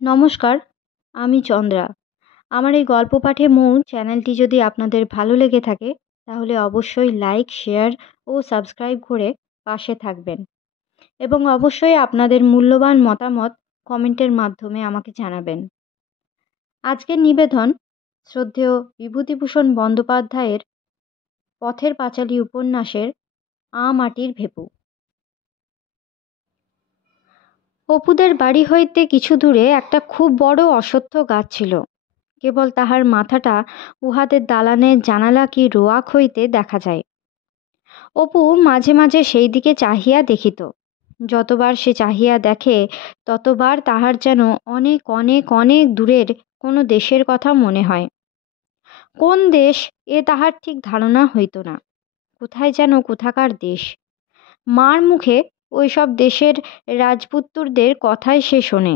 নমস্কার, আমি চন্দ্রা। আমার এই গল্প পাঠে মৌ চ্যানেলটি যদি আপনাদের ভালো লেগে থাকে তাহলে অবশ্যই লাইক, শেয়ার ও সাবস্ক্রাইব করে পাশে থাকবেন এবং অবশ্যই আপনাদের মূল্যবান মতামত কমেন্টের মাধ্যমে আমাকে জানাবেন। আজকের নিবেদন শ্রদ্ধেয় বিভূতিভূষণ বন্দ্যোপাধ্যায়ের পথের পাঁচালী উপন্যাসের মাটির ভেপু। অপুদের বাড়ি হইতে কিছু দূরে একটা খুব বড় অশ্বত্থ গাছ ছিল। কেবল তাহার মাথাটা উহাদের দালানের জানালা কি রোয়াক হইতে দেখা যায়। অপু মাঝে মাঝে সেই দিকে চাহিয়া দেখিত। যতবার সে চাহিয়া দেখে ততবার তাহার যেন অনেক অনেক অনেক দূরের কোনো দেশের কথা মনে হয়। কোন দেশ এ তাহার ঠিক ধারণা হইত না। কোথায় যেন কোথাকার দেশ। মার মুখে ওইসব দেশের রাজপুত্তরদের কথাই সে শোনে।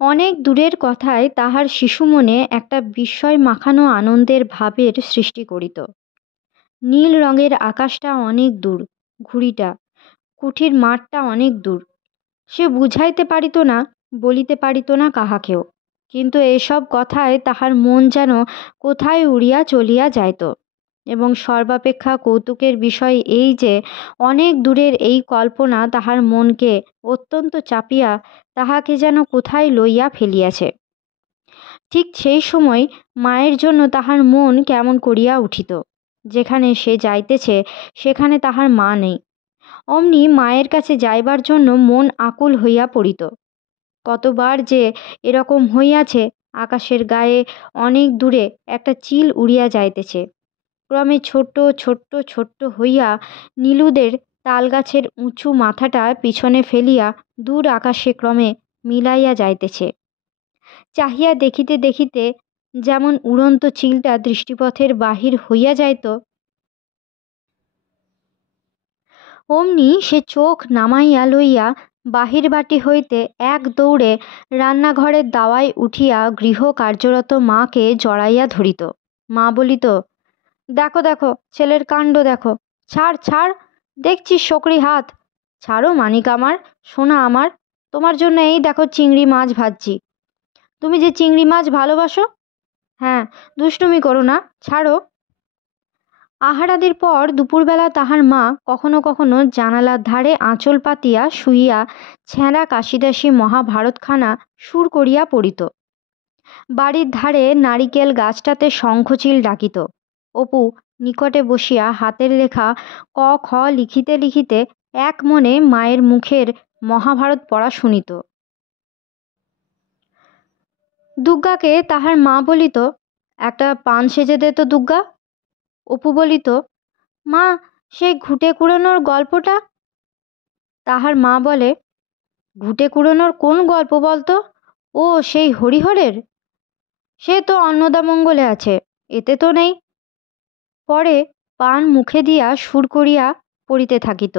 অনেক দূরের কথায় তাহার শিশু মনে একটা বিস্ময় মাখানো আনন্দের ভাবের সৃষ্টি করিত। নীল রঙের আকাশটা অনেক দূর, ঘুড়িটা, কুঠির মাঠটা অনেক দূর। সে বুঝাইতে পারিত না, বলিতে পারিত না কাহাকেও, কিন্তু এসব কথায় তাহার মন যেন কোথায় উড়িয়া চলিয়া যাইত। এবং সর্বাপেক্ষা কৌতুকের বিষয় এই যে অনেক দূরের এই কল্পনা তাহার মনকে অত্যন্ত চাপিয়া তাহাকে যেন কোথায় লইয়া ফেলিয়াছে। ঠিক সেই সময় মায়ের জন্য তাহার মন কেমন করিয়া উঠিত। যেখানে সে যাইতেছে সেখানে তাহার মা নেই। অমনি মায়ের কাছে যাইবার জন্য মন আকুল হইয়া পড়িত। কতবার যে এরকম হইয়াছে, আকাশের গায়ে অনেক দূরে একটা চিল উড়িয়া যাইতেছে। ক্রমে ছোট্ট ছোট্ট ছোট্ট হইয়া নীলুদের তালগাছের উঁচু মাথাটা পিছনে ফেলিয়া দূর আকাশে ক্রমে মিলাইয়া যাইতেছে। চাহিয়া দেখিতে দেখিতে যেমন উড়ন্ত চিলটা দৃষ্টিপথের বাহির হইয়া যাইত, অমনি সে চোখ নামাইয়া লইয়া বাহির বাটি হইতে এক দৌড়ে রান্নাঘরের দাওয়ায় উঠিয়া গৃহ কার্যরত মাকে জড়াইয়া ধরিত। মা বলিত, দেখো দেখো ছেলের কাণ্ড দেখো, ছাড় ছাড়, দেখছিস শকরি হাত, ছাড়ো মানিক আমার, সোনা আমার, তোমার জন্য এই দেখো চিংড়ি মাছ ভাজছি। তুমি যে চিংড়ি মাছ ভালোবাসো, হ্যাঁ, দুষ্টুমি করো না, ছাড়ো। আহারাদির পর দুপুরবেলা তাহার মা কখনো কখনো জানালার ধারে আঁচল পাতিয়া শুইয়া ছেঁড়া কাশিদাসী মহাভারতখানা সুর করিয়া পড়িত। বাড়ির ধারে নারিকেল গাছটাতে শঙ্খচিল ডাকিত। অপু নিকটে বসিয়া হাতের লেখা ক খ লিখিতে লিখিতে এক মনে মায়ের মুখের মহাভারত পড়া শুনিত। দুর্গাকে তাহার মা বলিত, একটা পান সেজে দে তো দুর্গা। অপু বলিত, মা, সেই ঘুঁটে কুড়োনোর গল্পটা। তাহার মা বলে, ঘুঁটে কুড়োনোর কোন গল্প বলতো? ও সেই হরিহরের? সে তো অন্নদামঙ্গলে আছে, এতে তো নেই। পরে পান মুখে দিয়া সুর করিয়া পড়িতে থাকিত।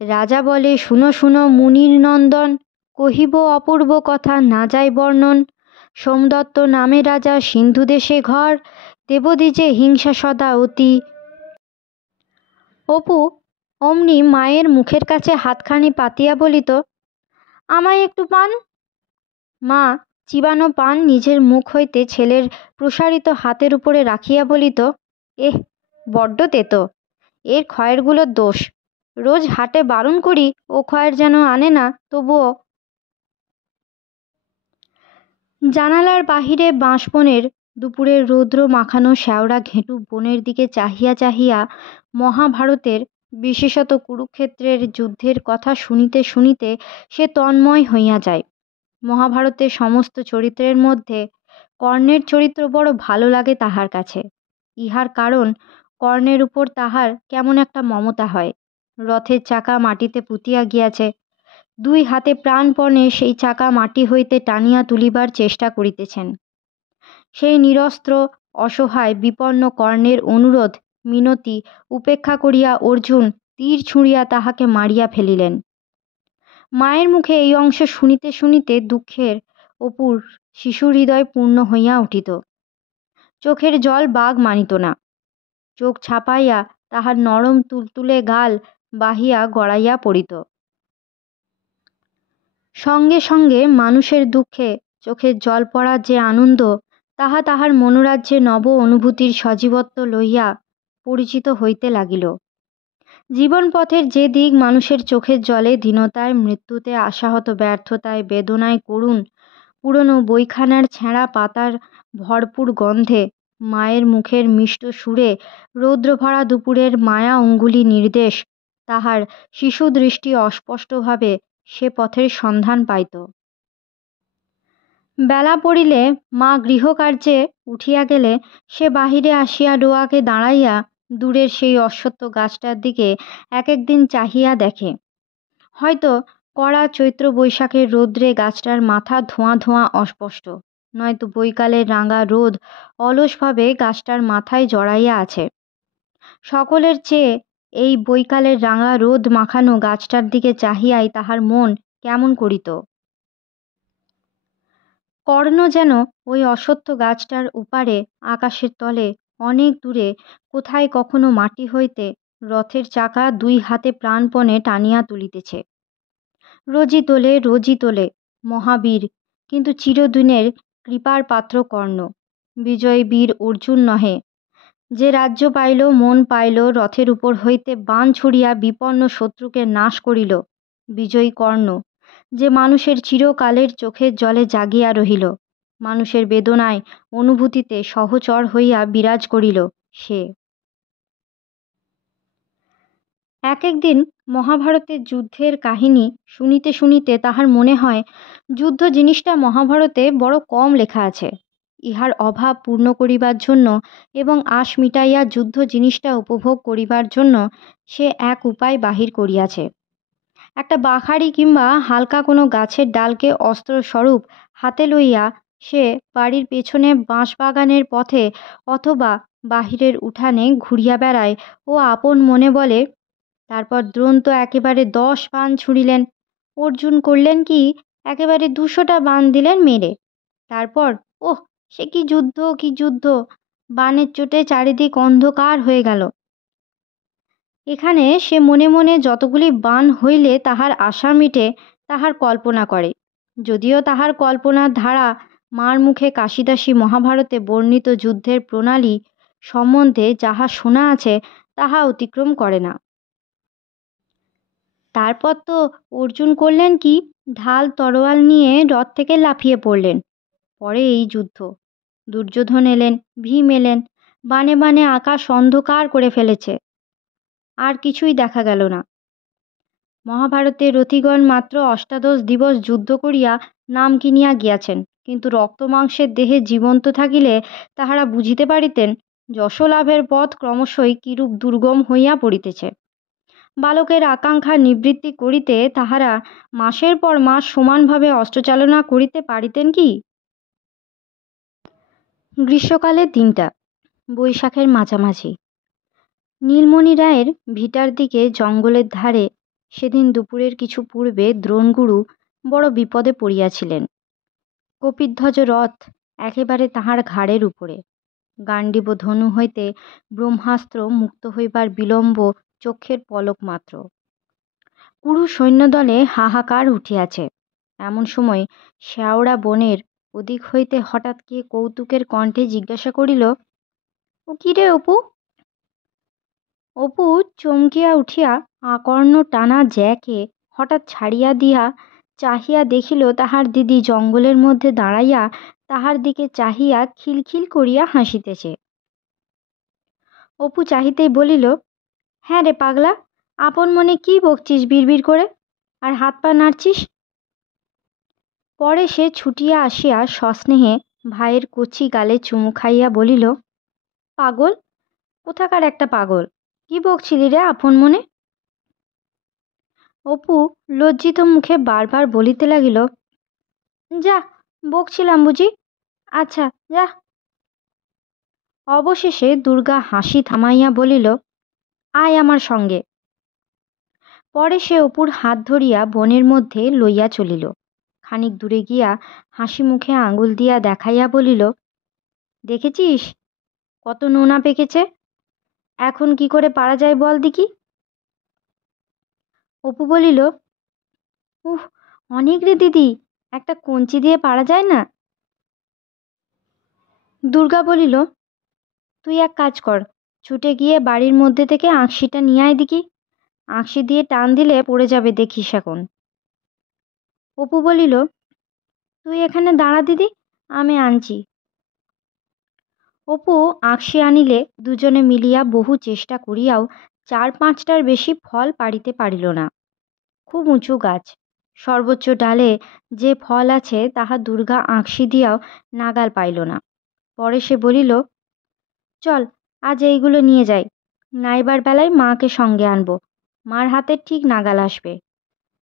রাজা বলে, শুনো শুনো মুনির নন্দন, কহিব অপূর্ব কথা না যায় বর্ণন। সোমদত্ত নামে রাজা সিন্ধু দেশে ঘর, দেবদ্বিজে হিংসা সদা অতি। অপু অমনি মায়ের মুখের কাছে হাতখানি পাতিয়া বলিত, আমায় একটু পান। মা চিবানো পান নিজের মুখ হইতে ছেলের প্রসারিত হাতের উপরে রাখিয়া বলিত, এহ, বড্ড তেতো, এর খয়েরগুলোর দোষ। রোজ হাটে বারণ করি ও খয়ের যেন আনে না, তবুও। জানালার বাহিরে বাঁশবনের দুপুরের রৌদ্র মাখানো শ্যাওড়া ঘেঁটু বনের দিকে চাহিয়া চাহিয়া মহাভারতের, বিশেষত কুরুক্ষেত্রের যুদ্ধের কথা শুনিতে শুনিতে সে তন্ময় হইয়া যায়। মহাভারতের সমস্ত চরিত্রের মধ্যে কর্ণের চরিত্র বড় ভালো লাগে তাহার কাছে। ইহার কারণ কর্ণের উপর তাহার কেমন একটা মমতা হয়। রথের চাকা মাটিতে পুঁতিয়া গিয়াছে, দুই হাতে প্রাণপণে সেই চাকা মাটি হইতে টানিয়া তুলিবার চেষ্টা করিতেছেন। সেই নিরস্ত্র অসহায় বিপন্ন কর্ণের অনুরোধ মিনতি উপেক্ষা করিয়া অর্জুন তীর ছুঁড়িয়া তাহাকে মারিয়া ফেলিলেন। মায়ের মুখে এই অংশ শুনিতে শুনিতে দুঃখের অপুর শিশু হৃদয় পূর্ণ হইয়া উঠিত। চোখের জল বাগ মানিত না। চোখ ছাপাইয়া তাহার নরম তুলতুলে গাল বাহিয়া গড়াইয়া পড়িত। সঙ্গে সঙ্গে মানুষের দুঃখে চোখের জল পড়ার যে আনন্দ, তাহা তাহার মনোরাজ্যে নব অনুভূতির সজীবত্ব লইয়া পরিচিত হইতে লাগিল। জীবনপথের যে দিক মানুষের চোখের জলে, দীনতায়, মৃত্যুতে, আশাহত ব্যর্থতায়, বেদনায়, করুণ পুরনো বইখানার ছেঁড়া পাতার ভরপুর গন্ধে, মায়ের মুখের মিষ্ট সুরে, রৌদ্রভরা দুপুরের মায়া অঙ্গুলি নির্দেশ, তাহার শিশুদৃষ্টি অস্পষ্টভাবে সে পথের সন্ধান পাইত। বেলা পড়িলে মা গৃহকার্যে উঠিয়া গেলে সে বাহিরে আসিয়া ডোয়াকে দাঁড়াইয়া দূরের সেই অশ্বত্থ গাছটার দিকে এক একদিন চাহিয়া দেখে। হয়তো কড়া চৈত্র বৈশাখের রৌদ্রে গাছটার মাথা ধোঁয়া ধোঁয়া অস্পষ্ট, নয়তো বৈকালের রাঙা রোদ অলসভাবে গাছটার মাথায় জড়াইয়া আছে। সকলের চেয়ে এই বৈকালের রাঙা রোদ মাখানো গাছটার দিকে চাহিয়াই তাহার মন কেমন করিত। কর্ণ যেন ওই অশ্বত্থ গাছটার উপারে আকাশের তলে অনেক দূরে কোথায় কখনো মাটি হইতে রথের চাকা দুই হাতে প্রাণপণে টানিয়া তুলিতেছে। রোজই তোলে মহাবীর, কিন্তু চিরদিনের কৃপার পাত্র কর্ণ। বিজয়ী বীর অর্জুন নহে, যে রাজ্য পাইল, মন পাইল, রথের উপর হইতে বাণ ছুড়িয়া বিপন্ন শত্রুকে নাশ করিল। বিজয়ী কর্ণ, যে মানুষের চিরকালের চোখের জলে জাগিয়া রহিল, মানুষের বেদনায় অনুভূতিতে সহচর হইয়া বিরাজ করিল সে। এক একদিন মহাভারতের যুদ্ধের কাহিনী শুনিতে শুনিতে তাহার মনে হয় যুদ্ধ জিনিসটা মহাভারতে বড় কম লেখা আছে। ইহার অভাব পূর্ণ করিবার জন্য এবং আশ মিটাইয়া যুদ্ধ জিনিসটা উপভোগ করিবার জন্য সে এক উপায় বাহির করিয়াছে। একটা বাখারি কিংবা হালকা কোনো গাছের ডালকে অস্ত্রস্বরূপ হাতে লইয়া সে বাড়ির পেছনে বাঁশবাগানের পথে অথবা বাহিরের উঠানে ঘুরিয়া বেড়ায় ও আপন মনে বলে। তারপর দ্রোণ তো একেবারে 10 বাণ ছুঁড়িলেন, অর্জুন করলেন কি একেবারে 200টা বাণ দিলেন মেরে। তারপর ওহ, সে কি যুদ্ধ, কি যুদ্ধ! বাণের চোটে চারিদিক অন্ধকার হয়ে গেল। এখানে সে মনে মনে যতগুলি বাণ হইলে তাহার আশা মিটে তাহার কল্পনা করে, যদিও তাহার কল্পনার ধারা মার মুখে কাশিদাসী মহাভারতে বর্ণিত যুদ্ধের প্রণালী সম্বন্ধে যাহা শোনা আছে তাহা অতিক্রম করে না। তারপর তো অর্জুন করলেন কি, ঢাল তরোয়াল নিয়ে রথ থেকে লাফিয়ে পড়লেন। পরে এই যুদ্ধ। দুর্যোধন এলেন, ভীম এলেন, বানে বানে আকাশ অন্ধকার করে ফেলেছে। আর কিছুই দেখা গেল না। মহাভারতের রথিগণ মাত্র 18 দিবস যুদ্ধ করিয়া নাম কিনিয়া গিয়াছেন, কিন্তু রক্তমাংসের দেহে জীবন্ত থাকিলে তাহারা বুঝিতে পারিতেন যশলাভের পথ ক্রমশই কিরূপ দুর্গম হইয়া পড়িতেছে। বালকের আকাঙ্ক্ষা নিবৃত্তি করিতে তাহারা মাসের পর মাস সমানভাবে অস্ত্রচালনা করিতে পারিতেন কি? গ্রীষ্মকালের দিনটা, বৈশাখের মাঝামাঝি। নীলমণি রায়ের ভিটার দিকে জঙ্গলের ধারে সেদিন দুপুরের কিছু পূর্বে দ্রোণগুরু বড় বিপদে পড়িয়াছিলেন। কপিধ্বজ রথ একেবারে তাহার ঘাড়ের উপরে। গাণ্ডীব ধনু হইতে ব্রহ্মাস্ত্র মুক্ত হইবার বিলম্ব চক্ষের পলক মাত্র। কুরু সৈন্যদলে হাহাকার উঠিয়াছে। এমন সময় শেওড়া বনের ওদিক হইতে হঠাৎ কে কৌতুকের কণ্ঠে জিজ্ঞাসা করিল, ও কি রে অপু? অপু চমকিয়া উঠিয়া আকর্ণ টানা জ্যাকে হঠাৎ ছাড়িয়া দিয়া চাহিয়া দেখিল তাহার দিদি জঙ্গলের মধ্যে দাঁড়াইয়া তাহার দিকে চাহিয়া খিলখিল করিয়া হাসিতেছে। অপু চাহিতেই বলিল, হ্যাঁ রে পাগলা, আপন মনে কি বকছিস বিড়বিড় করে, আর হাত পা নাড়ছিস? পরে সে ছুটিয়া আসিয়া সস্নেহে ভাইয়ের কচি গালে চুমু খাইয়া বলিল, পাগল, কোথাকার একটা পাগল, কি বকছিলি রে আপন মনে? অপু লজ্জিত মুখে বারবার বলিতে লাগিল, যা, বকছিলাম বুঝি, আচ্ছা যা। অবশেষে দুর্গা হাসি থামাইয়া বলিল, আয় আমার সঙ্গে। পরে সে অপুর হাত ধরিয়া বনের মধ্যে লইয়া চলিল। খানিক দূরে গিয়া হাসি মুখে আঙুল দিয়া দেখাইয়া বলিল, দেখেছিস কত নোনা পেকেছে, এখন কি করে পারা যায় বল দেখি? অপু বলিল, উহ, অনেক রে দিদি, একটা কঞ্চি দিয়ে পারা যায় না? দুর্গা বলিল, তুই এক কাজ কর, ছুটে গিয়ে বাড়ির মধ্যে থেকে আঁকশিটা নিয়ে আয় দেখি। আঁকশি দিয়ে টান দিলে পড়ে যাবে, দেখিস এখন। অপু বলিল, তুই এখানে দাঁড়া দিদি, আমি আনছি। অপু আঁকশি আনিলে দুজনে মিলিয়া বহু চেষ্টা করিয়াও 4-5টার বেশি ফল পাড়িতে পারিল না। খুব উঁচু গাছ, সর্বোচ্চ ডালে যে ফল আছে তাহা দুর্গা আঁকশি দিয়াও নাগাল পাইল না। পরে সে বলিল, চল আজ এইগুলো নিয়ে যাই, নাইবার বেলায় মাকে সঙ্গে আনবো, মার হাতের ঠিক নাগাল আসবে।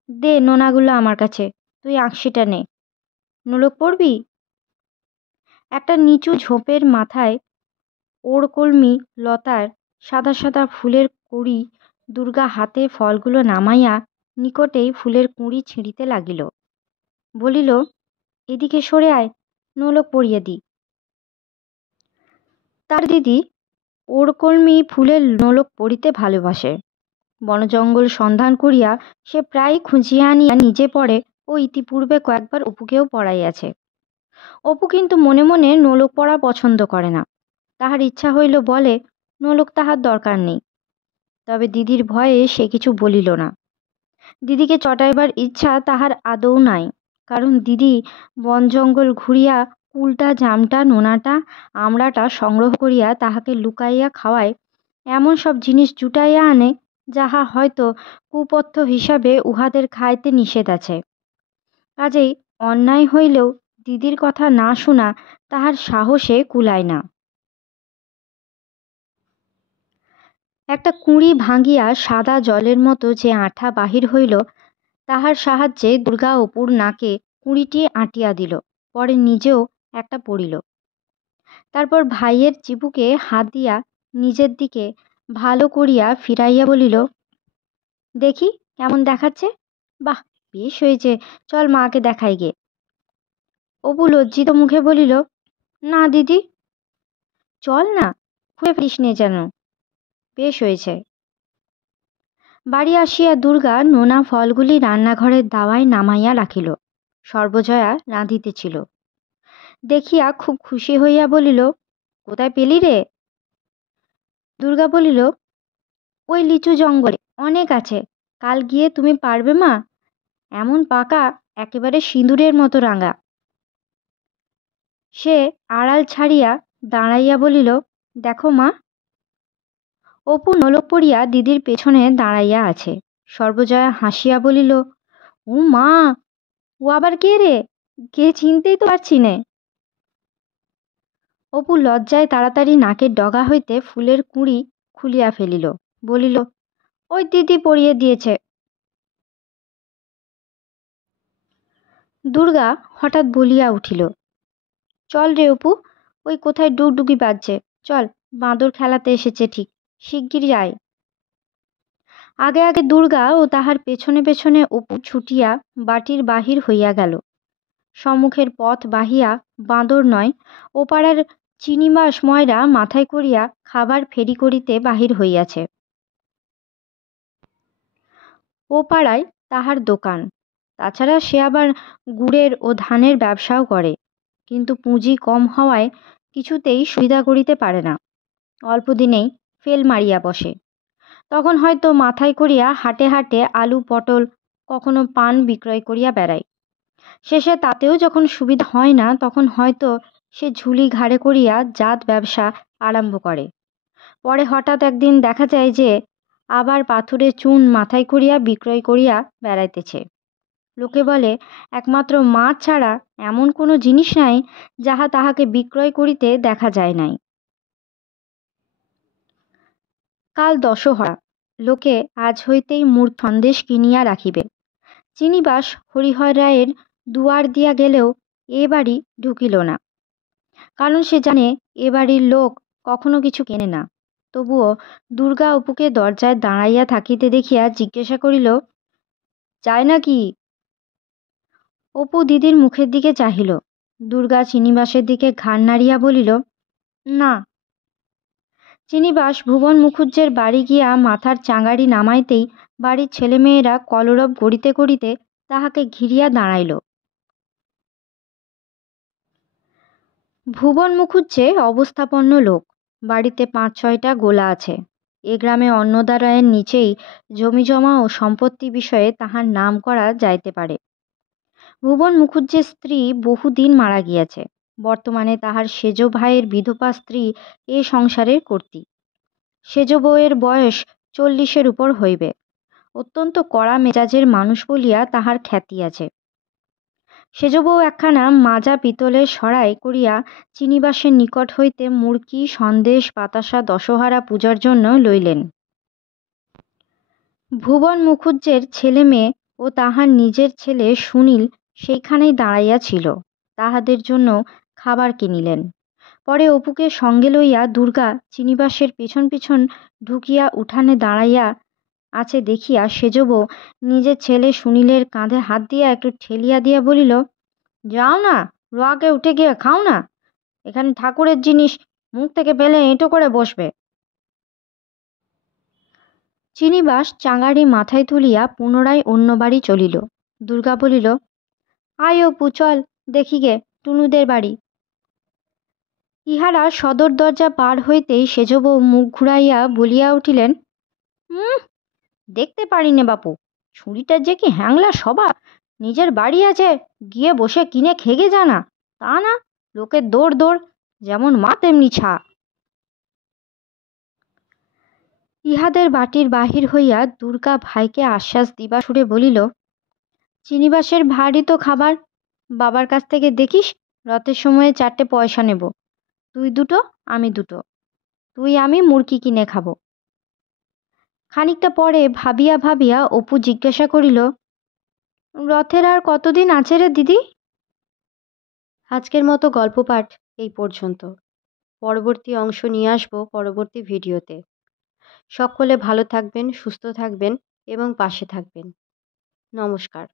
দে নোনাগুলো আমার কাছে, তুই আঁকশিটা নে। নোলক পড়বি? একটা নিচু ঝোপের মাথায় ওড়কলমি লতার সাদা সাদা ফুলের কুঁড়ি দুর্গা হাতে ফলগুলো নামাইয়া নিকটেই ফুলের কুঁড়ি ছিঁড়িতে লাগিল। বলিল, এদিকে সরে আয়, নোলক পরিয়ে দি। তার দিদি ওড়কলমি ফুলের নোলক পড়িতে ভালোবাসে। বনজঙ্গল সন্ধান করিয়া সে প্রায় খুঁজিয়া আনিয়া নিজে পড়ে ও ইতিপূর্বে কয়েকবার অপুকেও পড়াইয়াছে। অপু কিন্তু মনে মনে নোলক পড়া পছন্দ করে না। তাহার ইচ্ছা হইল বলে, নোলক তাহার দরকার নেই। তবে দিদির ভয়ে সে কিছু বলিল না। দিদিকে চটাইবার ইচ্ছা তাহার আদৌ নাই, কারণ দিদি বন জঙ্গল ঘুরিয়া কুলটা, জামটা, নোনাটা, আমড়াটা সংগ্রহ করিয়া তাহাকে লুকাইয়া খাওয়ায়, এমন সব জিনিস জুটাইয়া আনে যাহা হয়তো কুপথ্য হিসাবে উহাদের খাইতে নিষেধ আছে। কাজেই অন্যায় হইলেও দিদির কথা না শোনা তাহার সাহসে কুলায় না। একটা কুঁড়ি ভাঙিয়া সাদা জলের মতো যে আঠা বাহির হইল, তাহার সাহায্যে দুর্গা অপুর নাকে কুঁড়িটি আঁটিয়া দিল, পরে নিজেও একটা পড়িল। তারপর ভাইয়ের চিবুকে হাত দিয়া নিজের দিকে ভালো করিয়া ফিরাইয়া বলিল, দেখি কেমন দেখাচ্ছে? বাহ, বেশ হয়েছে, চল মাকে দেখাই গে। অপু লজ্জিত মুখে বলিল, না দিদি। চল না, খুঁড়ে ফেলিস নে যেন। বেশ হয়েছে। বাড়ি আসিয়া দুর্গা নোনা ফলগুলি রান্নাঘরের দাওয়ায় নামাইয়া রাখিল। সর্বজয়া রাঁধিতেছিল। দেখিয়া খুব খুশি হইয়া বলিল, কোথায় পেলি রে? দুর্গা বলিল, ওই লিচু জঙ্গলে অনেক আছে, কাল গিয়ে তুমি পারবে মা? এমন পাকা, একেবারে সিঁদুরের মতো রাঙা। সে আড়াল ছাড়িয়া দাঁড়াইয়া বলিল, দেখো মা। অপু নোলক পড়িয়া দিদির পেছনে দাঁড়াইয়া আছে। সর্বজয়া হাসিয়া বলিল, ও মা, ও আবার কে রে? কে চিনতেই তো পারছি নে। অপু লজ্জায় তাড়াতাড়ি নাকের ডগা হইতে ফুলের কুঁড়ি খুলিয়া ফেলিল। বলিল, ওই দিদি পরিয়ে দিয়েছে। দুর্গা হঠাৎ বলিয়া উঠিল, চল রে অপু, ওই কোথায় ডুগডুগি বাজছে, চল, বাঁদর খেলাতে এসেছে ঠিক, শিগগির যাই। আগে আগে দুর্গা ও তাহার পেছনে পেছনে অপু ছুটিয়া বাটির বাহির হইয়া গেল। সম্মুখের পথ বাহিয়া বাঁদর নয়, ওপাড়ার চিনিমাস ময়রা মাথায় করিয়া খাবার ফেরি করিতে বাহির হইয়াছে। ও পাড়ায় তাহার দোকান। তাছাড়া সে আবার গুড়ের ও ধানের ব্যবসাও করে, কিন্তু পুঁজি কম হওয়ায় কিছুতেই সুবিধা করিতে পারে না। অল্প দিনেই ফেল মারিয়া বসে। তখন হয়তো মাথায় করিয়া হাটে হাটে আলু, পটল, কখনো পান বিক্রয় করিয়া বেড়ায়। শেষে তাতেও যখন সুবিধা হয় না, তখন হয়তো সে ঝুলি ঘাড়ে করিয়া জাত ব্যবসা আরম্ভ করে। পরে হঠাৎ একদিন দেখা যায় যে আবার পাথুরে চুন মাথায় করিয়া বিক্রয় করিয়া বেড়াইতেছে। লোকে বলে, একমাত্র মাছ ছাড়া এমন কোনো জিনিস নাই যাহা তাহাকে বিক্রয় করিতে দেখা যায় নাই। কাল দশহরা, লোকে আজ হইতেই মুড় সন্দেশ কিনিয়া রাখিবে। চিনিবাস হরিহর রায়ের দুয়ার দিয়া গেলেও এ বাড়ি ঢুকিল না, কারণ সে জানে এ বাড়ির লোক কখনো কিছু কেনে না। তবুও দুর্গা অপুকে দরজায় দাঁড়াইয়া থাকিতে দেখিয়া জিজ্ঞাসা করিল, চায় নাকি? অপু দিদির মুখের দিকে চাহিল। দুর্গা চিনিবাসের দিকে ঘাড় নাড়িয়া বলিল, না। চিনিবাস ভুবন মুখুজ্জের বাড়ি গিয়া মাথার চাঙারি নামাইতেই বাড়ির ছেলেমেয়েরা কলরব গড়িতে গড়িতে তাহাকে ঘিরিয়া দাঁড়াইল। ভুবন মুখুজ্জে অবস্থাপন্ন লোক, বাড়িতে ৫-৬টা গোলা আছে। এ গ্রামে অন্নদা রায়ের নিচেই জমিজমা ও সম্পত্তি বিষয়ে তাহার নাম করা যাইতে পারে। ভুবন মুখুজ্জের স্ত্রী বহুদিন মারা গিয়াছে। বর্তমানে তাহার সেজ ভাইয়ের বিধবা স্ত্রী এ সংসারের কর্ত্রী। সেজ বউয়ের বয়স ৪০-এর উপর হইবে। অত্যন্ত কড়া মেজাজের মানুষ বলিয়া তাহার খ্যাতি আছে। সেজ বউ একখানা মাজা পিতলের সরাই করিয়া চিনিবাসের নিকট হইতে মুড়কি, সন্দেশ, বাতাসা দশহারা পূজার জন্য লইলেন। ভুবন মুখুজ্জের ছেলে মেয়ে ও তাহার নিজের ছেলে সুনীল সেইখানেই দাঁড়াইয়া ছিল। তাহাদের জন্য খাবার কিনিলেন। পরে অপুকে সঙ্গে লইয়া দুর্গা চিনিবাসের পিছন পিছন ঢুকিয়া উঠানে দাঁড়াইয়া আছে দেখিয়া সেজ বউ নিজের ছেলে সুনীলের কাঁধে হাত দিয়া একটু ঠেলিয়া দিয়া বলিল, যাও না, রোয়াকে উঠে গিয়ে খাও না। এখানে ঠাকুরের জিনিস, মুখ থেকে পেলে এঁটো করে বসবে। চিনিবাস চাঙারি মাথায় তুলিয়া পুনরায় অন্য বাড়ি চলিল। দুর্গা বলিল, আয় অপু, চল দেখি গে টুনুদের বাড়ি। ইহারা সদর দরজা পার হইতেই সেজ বউ মুখ ঘুরাইয়া বলিয়া উঠিলেন, দেখতে পারি নে বাপু, ছুরিটার যে কি হ্যাংলা স্বভাব। নিজের বাড়ি আছে, গিয়ে বসে কিনে খেগে জানা, তা না লোকের দৌড় দৌড়, যেমন মা তেমনি ছা। ইহাদের বাটির বাহির হইয়া দুর্গা ভাইকে আশ্বাস দিবা সুরে বলিল, চিনিবাসের ভারী তো খাবার, বাবার কাছ থেকে দেখিস রথের সময়ে 4টে পয়সা নেব। তুই দুটো, আমি দুটো, তুই আমি মুরকি কিনে খাবো। খানিকটা পরে ভাবিয়া ভাবিয়া অপু জিজ্ঞাসা করিল, রথের আর কতদিন আছে রে দিদি? আজকের মতো গল্প পাঠ এই পর্যন্ত। পরবর্তী অংশ নিয়ে আসবো পরবর্তী ভিডিওতে। সকলে ভালো থাকবেন, সুস্থ থাকবেন এবং পাশে থাকবেন। নমস্কার।